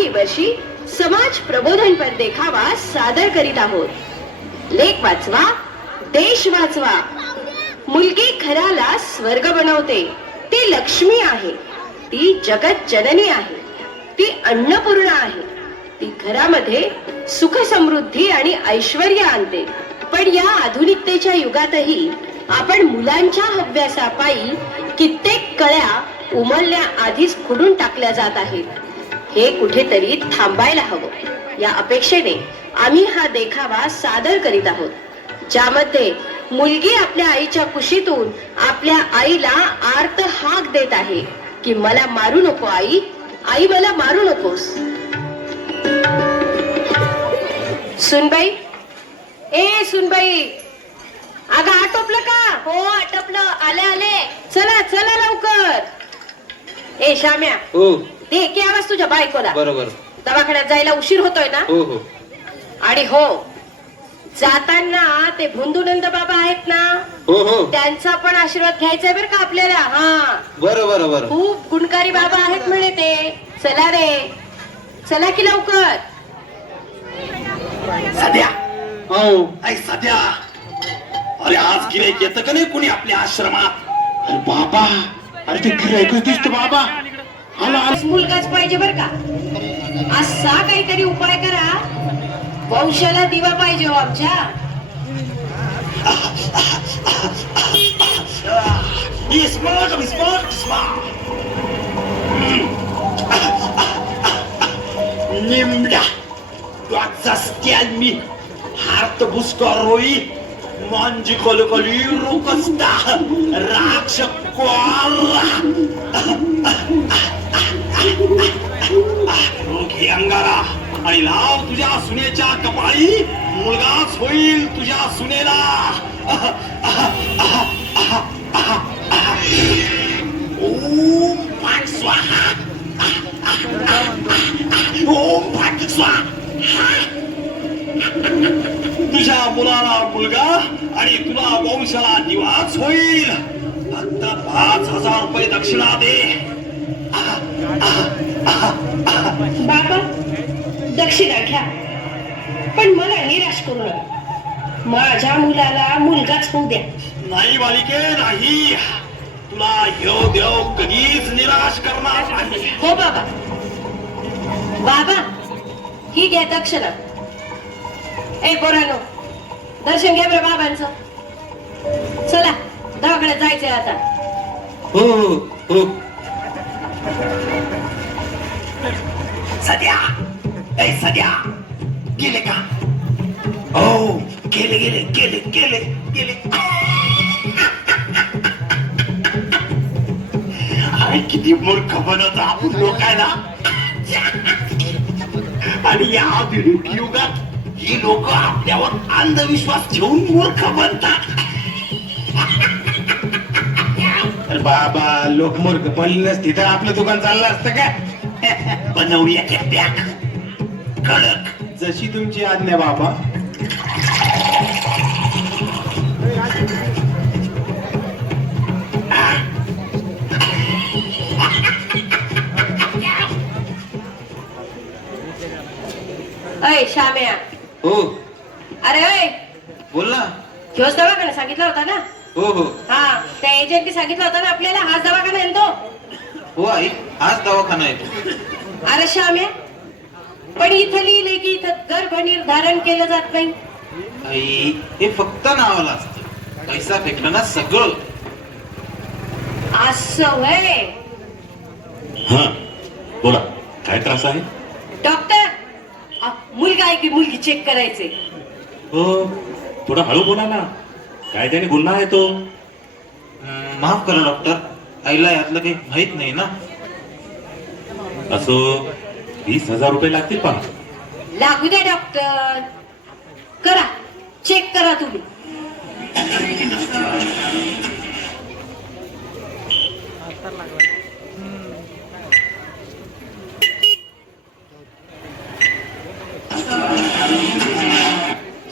याही वर्षी समाज प्रबोधनपर देखावा सादर करीत आहोत. लेख वाचवा, देश वाचवा. मुलगी घराला स्वर्ग बनवते. ती लक्ष्मी आहे, ती जगत जननी आहे, ती अन्नपूर्णा आहे. ती घरामध्ये सुख समृद्धी आणि ऐश्वर्य आणते. पण या आधुनिकतेच्या युगातही आपण मुलांच्या हव्यासापायी कित्येक कळ्या उमलण्या आधीच खुडून टाकल्या जात आहेत. हे कुठेतरी थांबायला हवं. या अपेक्षेने आम्ही हा देखावा सादर करीत आहोत, ज्यामध्ये मुलगी आपल्या आईच्या कुशीतून आपल्या आईला आर्त हाक देत आहे की मला मारू नको आई, आई मला मारू नकोस. सुनबाई, ए सुनबाई, अगं आटोपलं का? हो आटपलं, आले आले. चला चला लवकर. ए श्याम्या, हो दे की आवाज तुझ्या बायकोला. बरोबर. दवाखान्यात जायला उशीर होतोय ना. हो हो. आणि हो, जाताना ते भुंदूनंद बाबा आहेत ना, हो हो. त्यांचा पण आशीर्वाद घ्यायचा बरं का आपल्याला. हा, बरं बरं बरं. खूप गुणकारी बाबा आहेत म्हणे ते. चला रे, चला की लवकर. सध्या हो. ऐक सध्या, अरे आज गिऱ्हाईक येतं का नाही कोणी आपल्या आश्रमात? अरे बाबा, अरे ते गिऱ्हाईकच दिसतं बाबा. आला आला. मुलगाच पाहिजे बर का. असा काहीतरी उपाय करा, वंशाला दिवा पाहिजे हो आमच्या. Smart smart smart. निमडा तुझा स्टॅल मी हार्त बुस्कर रोई मांजी कलकली रोकस्ता राक्ष कोरा रोखी अंगारा आणि लाव तुझ्या सुनेच्या कपाळी. मुलगाच होईल तुझ्या सुनेला. ओम पाठ स्वाहा, ओम पाठ स्वाहा. तुझ्या मुलाला मुलगा आणि तुला वंशाला दिवाच होईल. फक्त 5,000 रुपये दक्षिणा दे. बाबा, दक्षिणा घ्या, पण मला निराश करू नका. माझ्या मुलाला मुलगाच होऊ द्या. नाही बालिके नाही, तुला ह्यो देव कधीच निराश करणार नाही. हो बाबा. बाबा, ही घ्या दक्षिणा. ए पोरांनो, दर्शन घ्या बरं बाबांचं. चला, दवाखान्यात जायचंय आता. हो हो हो. सध्या, ए सध्या, गेले का? हो, गेले गेले गेले गेले गेले. अरे किती मूर्ख बनवत आपण लोकांना. आणि या आधुनिक युगात ही लोक आपल्यावर अंधविश्वास ठेवून मूर्ख बनतात. अरे बाबा, लोक मूर्ख पडले नसते तर आपलं दुकान चाललं असतं का? बनवूया त्या कडक. जशी तुमची आज्ञा बाबा. अय श्याम्या. हो. अरे अय, बोल ना. ह्योच दवाखाना सांगितला होता ना. हो हो हा, त्या एजंटनी सांगितलं होतं ना आपल्याला हाच दवाखाना आहे ना तो. हो आई, हाच दवाखाना आहे. अरे श्याम्या, पण इथं लिहिलंय की इथं गर्भनिर्धारण केलं जात नाही. आई, हे फक्त नावाला असतं. पैसा फेकलं ना सगळं. असं व्हय. हा, बोला काय त्रास आहे? डॉक्टर, मुलगा आहे की मुलगी चेक करायचे. हो, थोडं हळू बोला ना, कायद्याने गुन्हा आहे तो. माफ करा डॉक्टर, आईला यातलं काही माहित नाही ना. असो, 20,000 रुपये लागतील पहा. लागू द्या डॉक्टर, करा चेक करा तुम्ही.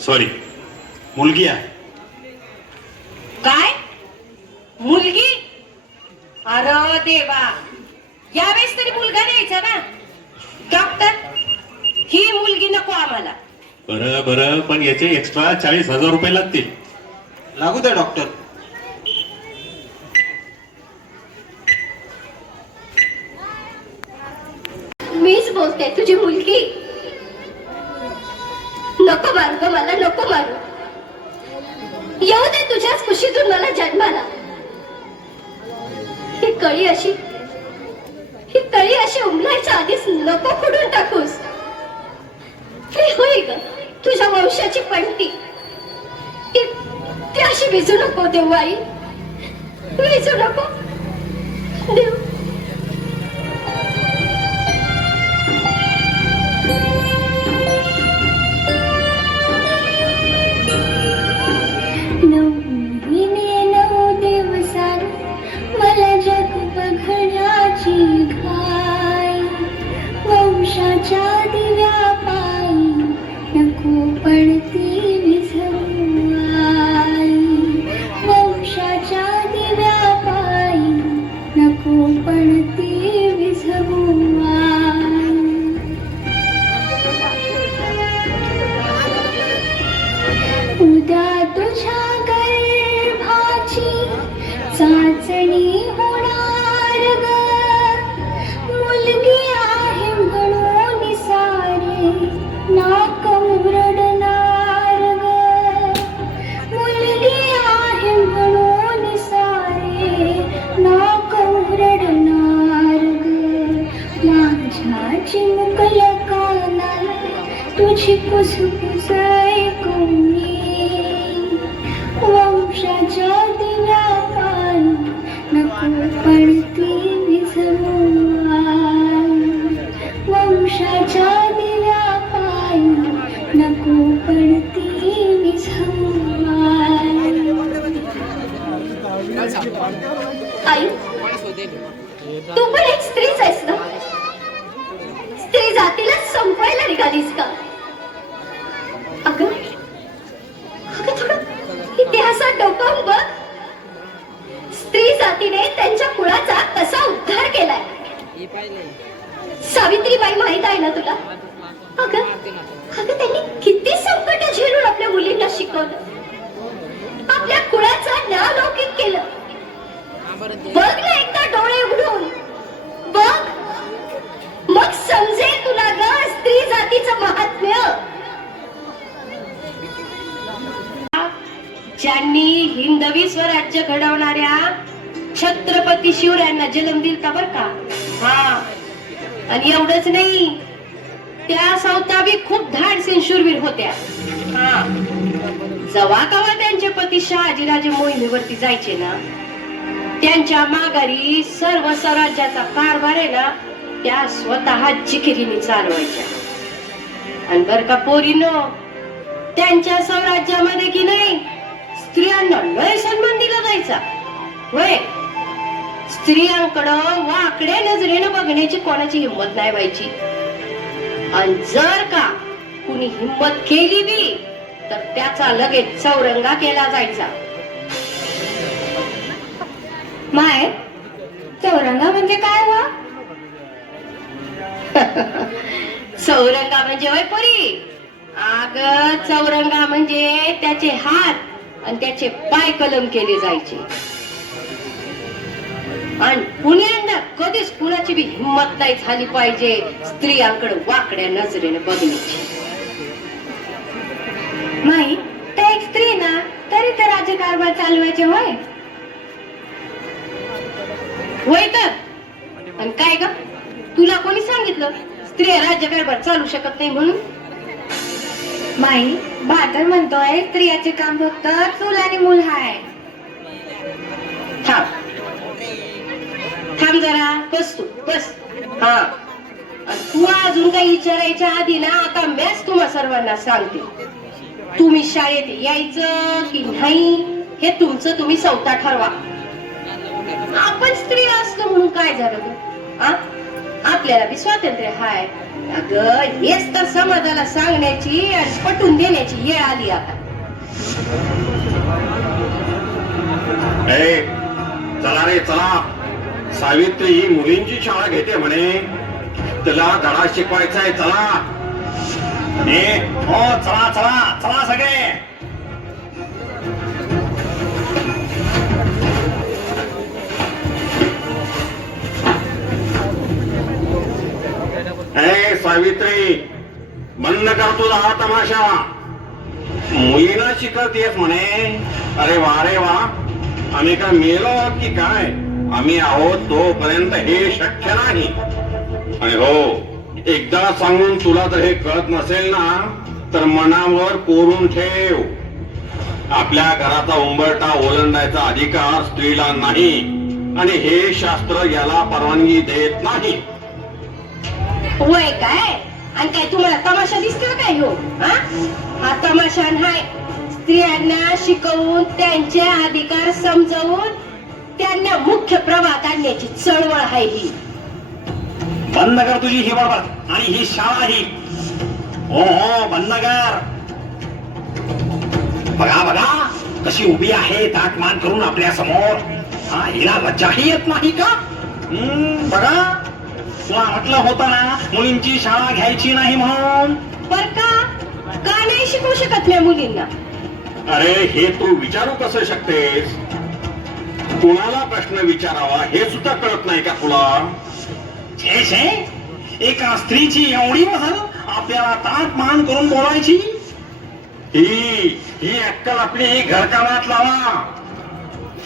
सॉरी, मुलगी आहे. काय? मुलगी? अरे देवा, यावेळेस तरी मुलगा न्यायचा ना. डॉक्टर, मला. बरं बरं, पण याचे एक्स्ट्रा 40,000 रुपये लागतील. लागू द्या डॉक्टर. मीच बोलते तुझी मुलगी. नको मारू ग मला, नको मारू. येऊ दे तुझ्याच कुशीतून मला जन्माला. ही कळी अशी उमलायच्या आधीच नको फोडून टाकूस. हे होय ग तुझ्या वंशाची पणती. ती अशी विजू नको देऊ आई, विजू नको देऊ. मला जग बघण्याची घाई. वंशाच्या दिव्या पायी नको पडती विझवू आई. वंशाच्या दिव्या पायी नको पडती विझवू आई. उद्या तुझ्या गर्भाची चाचणी होणार ग. मुलगी आहे म्हणून सारे नाक मुरडणार ग. मुलगी आहे म्हणून सारे नाक मुरडणार ग. माझ्या चिमुकल्या कानाला तुझी कुसकुस ऐकून वंशाच्या दिव्या पायी नको पडती विझवू आई. वंशाच्या दिव्या पायी नको पडती विझवू आई. तू पण एक स्त्रीच आहेस ना. स्त्री जातीला संपवायला निघालीस का? अगं थोडं इतिहासात डोकावून बघ. स्त्री जातीने त्यांच्या कुळाचा कसा उद्धार केलाय. सावित्रीबाई माहित आहे ना तुला? अगं त्यांनी किती संकट झेलून आपल्या मुलींना शिकवलं, आपल्या कुळाचा नावलौकिक केलं. बघ ना एकदा डोळे उघडून बघ, मग समजेल तुला ग स्त्री जातीचं महात्म्य. ज्यांनी हिंदवी स्वराज्य घडवणाऱ्या छत्रपती शिवरायांना जन्म दिलता बर का. हा, आणि एवढंच नाही, त्या सौताबी खूप धाडसीन शूरवीर होत्या. हा, जेव्हा कवा त्यांचे पती शहाजीराजे मोहिमेवरती जायचे ना, त्यांच्या माघारी सर्व स्वराज्याचा कारभार आहे ना त्या स्वतः जिकिरीने चालवायच्या. आणि बर का पोरीनो, त्यांच्या स्वराज्यामध्ये की नाही स्त्रियांना लय सन्मान दिला जायचा. होय, स्त्रियांकडं वाकड्या नजरेनं बघण्याची कोणाची हिंमत नाही व्हायची. आणि जर का कुणी हिंमत केली बी तर त्याचा लगेच चौरंगा केला जायचा. माय, चौरंगा म्हणजे काय वा? चौरंगा म्हणजे वय पोरी, अग चौरंगा म्हणजे त्याचे हात आणि त्याचे पाय कलम केले जायचे. आणि पुण्यांदा कधीच कुणाची बी हिंमत नाही झाली पाहिजे स्त्रियांकडे वाकड्या नजरेने बघण्याची. माई, त्या एक स्त्री ना तरी तर राज्यकारभार चालवायचे होय. होय तर. आणि काय ग, तुला कोणी सांगितलं स्त्रिया राज्यकारभार चालू शकत नाही म्हणून? माई, भातर म्हणतोय स्त्रियाचे काम फक्त चूल आणि मूल हाय. थांब जरा, बस तू बस. हा, तू अजून काही विचारायच्या आधी ना आता मॅच तुम्हा सर्वांना सांगते. तुम्ही शाळेत यायचं की नाही हे तुमचं तुम्ही स्वतः ठरवा. आपण स्त्री असलो म्हणून काय झालं ग? आपल्याला बी स्वातंत्र्य हाय. अगं हेच तर समाजाला सांगण्याची आणि पटवून देण्याची वेळ आली आता. चला रे चला, सावित्री ही मुलींची शाळा घेते म्हणे, तिला धडा शिकवायचा आहे. चला. हो चला चला चला सगळे. ए सावित्री, बंद कर तुझा हा तमाशा. मुलीला शिकवतेस म्हणे. अरे वा, आम्ही काय मेलो आहोत की काय? आम्ही आहोत तोपर्यंत हे शक्य नाही. आणि हो, एकदा सांगून तुला जर हे कळत नसेल ना, तर मनावर कोरून ठेव. आपल्या घराचा उंबरठा ओलांडायचा अधिकार स्त्रीला नाही, आणि हे शास्त्र याला परवानगी देत नाही. वय काय आणि काय तुम्हाला तमाशा दिसतोय काय हो? हा तमाशा नाही. स्त्रियांना शिकवून त्यांचे अधिकार समजावून त्यांना मुख्य प्रवाहात आणण्याची चळवळ आहे ही. बंद कर तुझी ही बडबड आणि ही शाळा ही. हो बंद कर. बघा कशी उभी आहे ताटमान करून आपल्या समोर. हिला लज्जाही येत नाही का? बघा, तुला म्हटलं होतं ना मुलींची शाळा घ्यायची नाही म्हणून. बर का नाही शिकवू शकत मी मुलींना? अरे हे तू विचारू कसं शकतेस? कुणाला प्रश्न विचारावा हे सुद्धा कळत नाही का तुला? छे, एका स्त्रीची एवढी मजल आपल्याला ताट मान करून बोलायची? ही अक्कल आपली घरकामात लावा.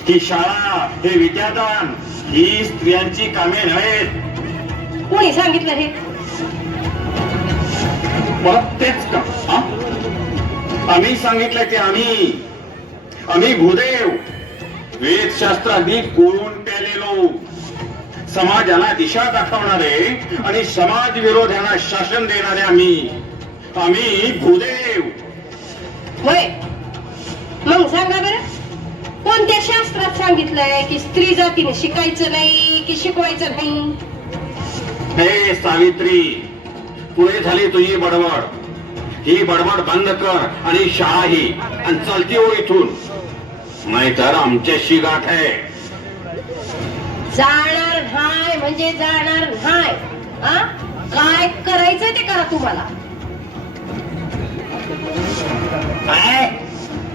ही शाळा, हे विद्यादान, ही स्त्रियांची कामे नव्हेत. कोणी सांगितलं हे? परत तेच का? आम्ही सांगितलं की आम्ही भूदेव, वेदशास्त्र अगदी कोरून प्यालेलो, समाजाला दिशा दाखवणारे आणि समाज विरोध्यांना शासन देणारे आम्ही भूदेव. होय, मग सांगा बरं, कोणत्या शास्त्रात सांगितलंय की स्त्री जातीने शिकायचं नाही की शिकवायचं नाही? हे सावित्री, पुढे झाली तुझी बडबड. ही बडबड बंद कर आणि शाळा ही, आणि चलती हो इथून, नाहीतर आमच्याशी गाठ आहे. जाणार नाही म्हणजे जाणार नाही. काय करायचंय ते करा तुम्हाला. काय?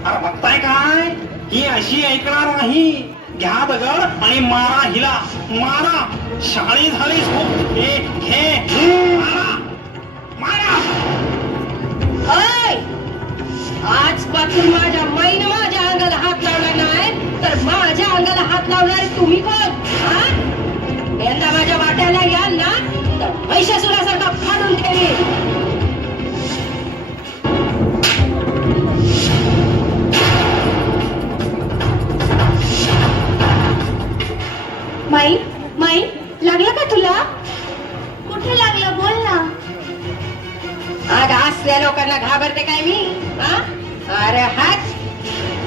अरे बघताय काय? ही अशी ऐकणार नाही. घ्या दगड आणि मारा हिला, मारा. शाळी झालीस खूप. मारा. आजपासून माझ्या माईनं माझ्या अंगाला हात लावला नाही तर माझ्या अंगाला हात लावणारे तुम्ही कोण? यंदा माझ्या वाट्याला याल ना तर महिषासुरासारखा फाडून ठेवीन. माई लागलं का तुला? कुठे लागलं बोल ना. आग असल्या लोकांना घाबरते काय मी? अरे हात,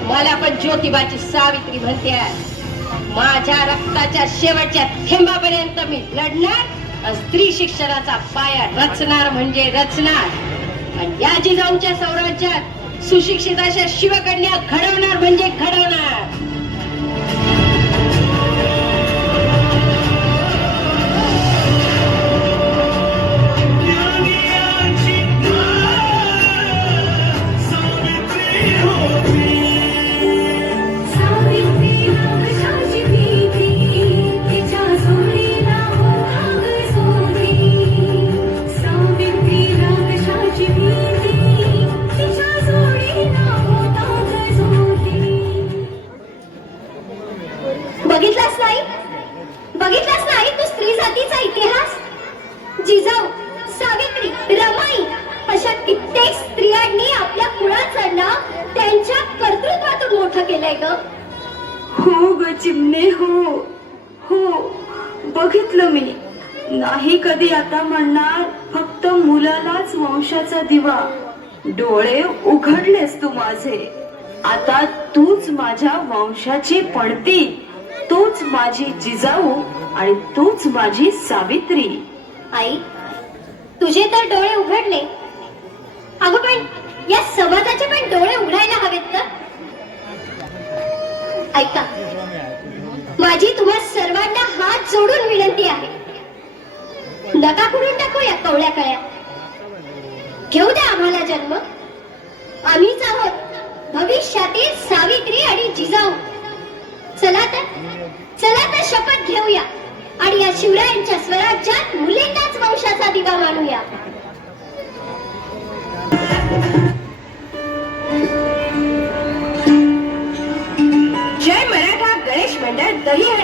मला पण ज्योतिबाची सावित्री म्हणते. माझ्या रक्ताच्या शेवटच्या थेंबापर्यंत मी लढणार, स्त्री शिक्षणाचा पाया रचणार म्हणजे रचणार, आणि या जिजाऊच्या स्वराज्यात सुशिक्षित अशा शिवकन्या घडवणार म्हणजे घडवणार. बघितलास नाही तू स्त्री जातीचा इतिहास? जिजाऊ, सावित्री, रमाई अशा कित्येक स्त्रियांनी आपल्या कुळाचं नाव त्यांच्या कर्तृत्वातून मोठं केलंय ग. हो ग चिमणे, हो बघितलं मी. नाही कधी आता म्हणणार, फक्त मुलालाच वंशाचा दिवा. डोळे उघडलेस तू माझे. आता तूच माझ्या वंशाची पणती, तूच माझी जिजाऊ आणि तूच माझी सावित्री. आई, तुझे तर डोळे उघडले, अगं पण या समाजाचे पण डोळे उघडायला हवेत तर. ऐका, माझी तुम्हा सर्वांना हात जोडून विनंती आहे, नका करून टाकू या कवळ्या कळ्या. घेऊ द्या आम्हाला जन्म. आम्हीच आहोत भविष्यातील सावित्री आणि जिजाऊ. चला तर शपथ घेऊया आणि या शिवरायांच्या स्वराज्यात मुलींनाच वंशाचा दिवा मानूया. जय मराठा गणेश मंडळ दही